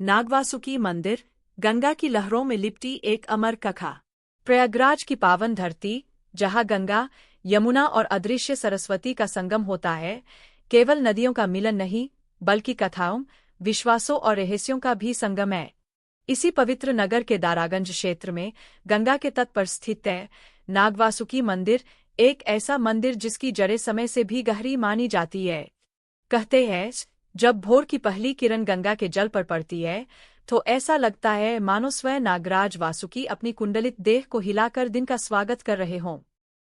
नागवासुकी मंदिर, गंगा की लहरों में लिपटी एक अमर कथा। प्रयागराज की पावन धरती, जहाँ गंगा, यमुना और अदृश्य सरस्वती का संगम होता है, केवल नदियों का मिलन नहीं, बल्कि कथाओं, विश्वासों और रहस्यों का भी संगम है। इसी पवित्र नगर के दारागंज क्षेत्र में, गंगा के तट पर स्थित है नागवासुकी मंदिर, एक ऐसा मंदिर जिसकी जड़ें समय से भी गहरी मानी जाती है। कहते हैं, जब भोर की पहली किरण गंगा के जल पर पड़ती है, तो ऐसा लगता है मानो स्वयं नागराज वासुकी अपनी कुंडलित देह को हिलाकर दिन का स्वागत कर रहे हों।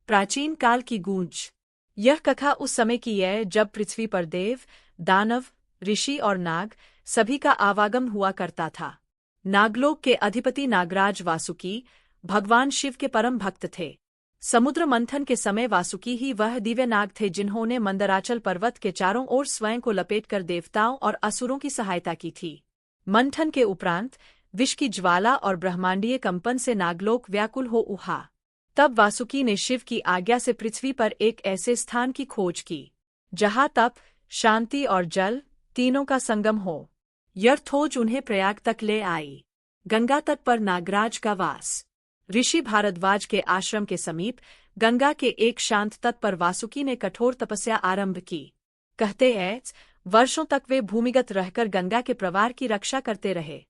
प्राचीन काल की गूंज। यह कथा उस समय की है जब पृथ्वी पर देव, दानव, ऋषि और नाग सभी का आवागमन हुआ करता था। नागलोक के अधिपति नागराज वासुकी भगवान शिव के परम भक्त थे। समुद्र मंथन के समय वासुकी ही वह दिव्य नाग थे जिन्होंने मंदराचल पर्वत के चारों ओर स्वयं को लपेटकर देवताओं और असुरों की सहायता की थी। मंथन के उपरांत विष की ज्वाला और ब्रह्मांडीय कंपन से नागलोक व्याकुल हो उठा। तब वासुकी ने शिव की आज्ञा से पृथ्वी पर एक ऐसे स्थान की खोज की जहाँ तप, शांति और जल तीनों का संगम हो। यह खोज उन्हें प्रयाग तक ले आई। गंगा तट पर नागराज का वास। ऋषि भारद्वाज के आश्रम के समीप गंगा के एक शांत तट पर वासुकी ने कठोर तपस्या आरंभ की। कहते हैं, वर्षों तक वे भूमिगत रहकर गंगा के प्रवाह की रक्षा करते रहे।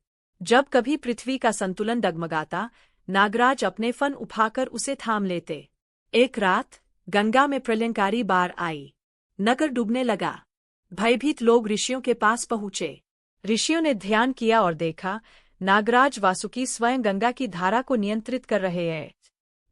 जब कभी पृथ्वी का संतुलन डगमगाता, नागराज अपने फन उठाकर उसे थाम लेते। एक रात गंगा में प्रलयंकारी बाढ़ आई। नगर डूबने लगा। भयभीत लोग ऋषियों के पास पहुंचे। ऋषियों ने ध्यान किया और देखा, नागराज वासुकी स्वयं गंगा की धारा को नियंत्रित कर रहे हैं।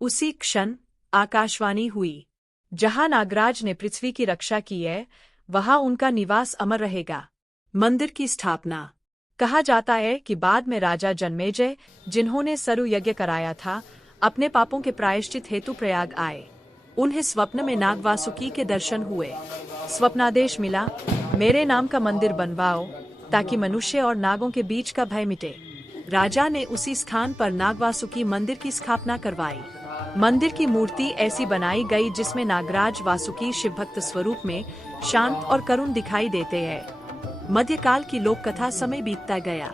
उसी क्षण आकाशवाणी हुई, जहां नागराज ने पृथ्वी की रक्षा की है, वहां उनका निवास अमर रहेगा। मंदिर की स्थापना। कहा जाता है कि बाद में राजा जन्मेजय, जिन्होंने सरु यज्ञ कराया था, अपने पापों के प्रायश्चित हेतु प्रयाग आए। उन्हें स्वप्न में नागवासुकी के दर्शन हुए। स्वप्नादेश मिला, मेरे नाम का मंदिर बनवाओ ताकि मनुष्य और नागों के बीच का भय मिटे। राजा ने उसी स्थान पर नागवासुकी मंदिर की स्थापना करवाई। मंदिर की मूर्ति ऐसी बनाई गई जिसमें नागराज वासुकी शिवभक्त स्वरूप में शांत और करुण दिखाई देते हैं। मध्यकाल की लोक कथा समय बीतता गया।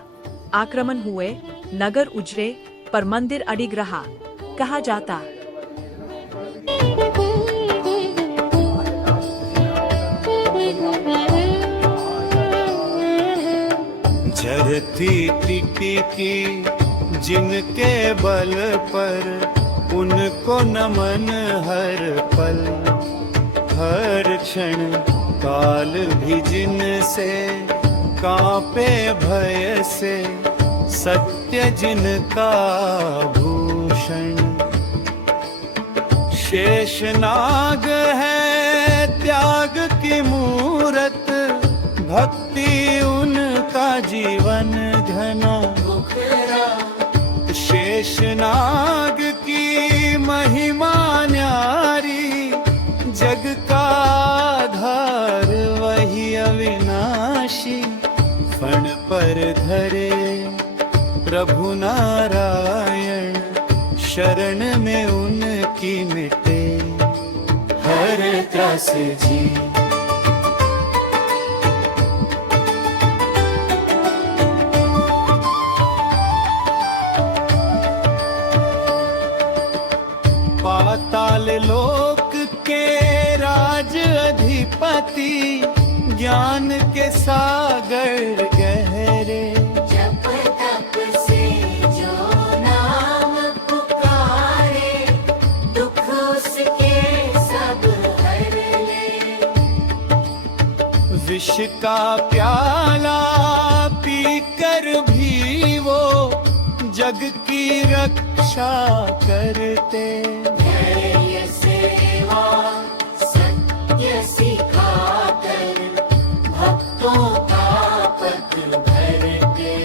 आक्रमण हुए, नगर उजड़े, पर मंदिर अडिग रहा। कहा जाता झरती टिकी जिनके बल पर उनको नमन हर पल, हर क्षण काल भी जिनसे कांपे भय से, सत्य जिनका भूषण। शेषनाग है त्याग की मूरत, भक्ति उनका जीवन घना। शेषनाग की महिमा न्यारी, जग का आधार वही अविनाशी। फण पर धरे प्रभु नारायण, शरण में उनकी मिटे हर त्रास जी। पाताल लोक के राज अधिपति, ज्ञान के सागर गहरे। जप तप से जो नाम पुकारे, दुख उसके सब हर ले। विष का प्याला पीकर भी वो जग की रक्षा करते। धैर्य सेवा सत्य सिखाकर, भक्तों का पथ भरते।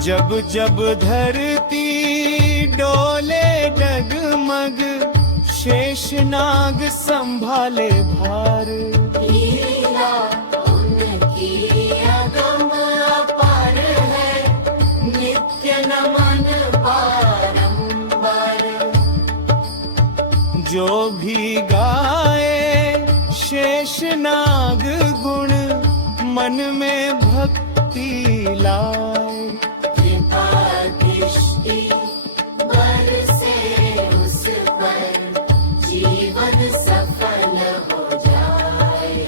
जब जब धरती डोले डगमग, शेषनाग संभाले भार। लीला उनकी अगम अपार है, नित्य नमन पार। जो भी गाए शेषनाग गुण मन में भक्ति लाए। कृपा दृष्टि बरसे उस पर, जीवन सफल हो जाए।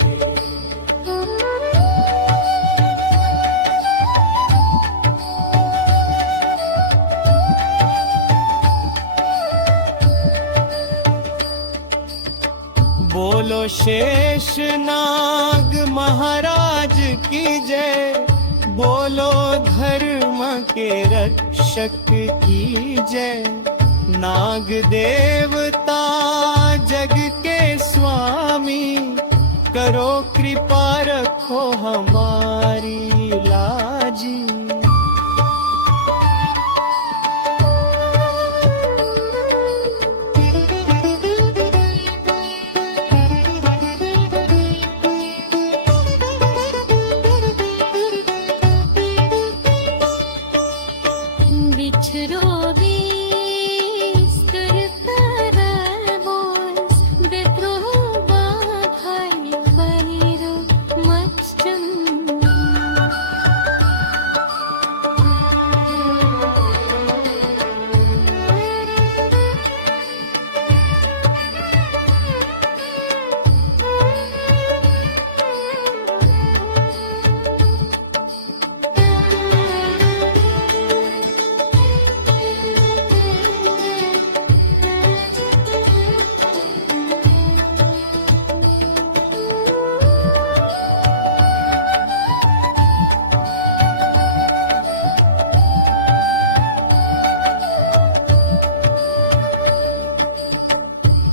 बोलो शेषनाग महाराज की जय, बोलो धर्म के रक्षक की जय। नाग देवता जग के स्वामी, करो कृपा रखो हमारी लाजी। बिछरोगे स्तर परवोस, बेत्रोबा भाई बहिरो मच्चन।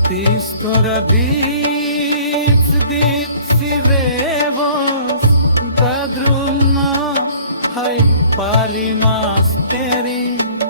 Tistora ditsi revos, tadruna hai parimas terin.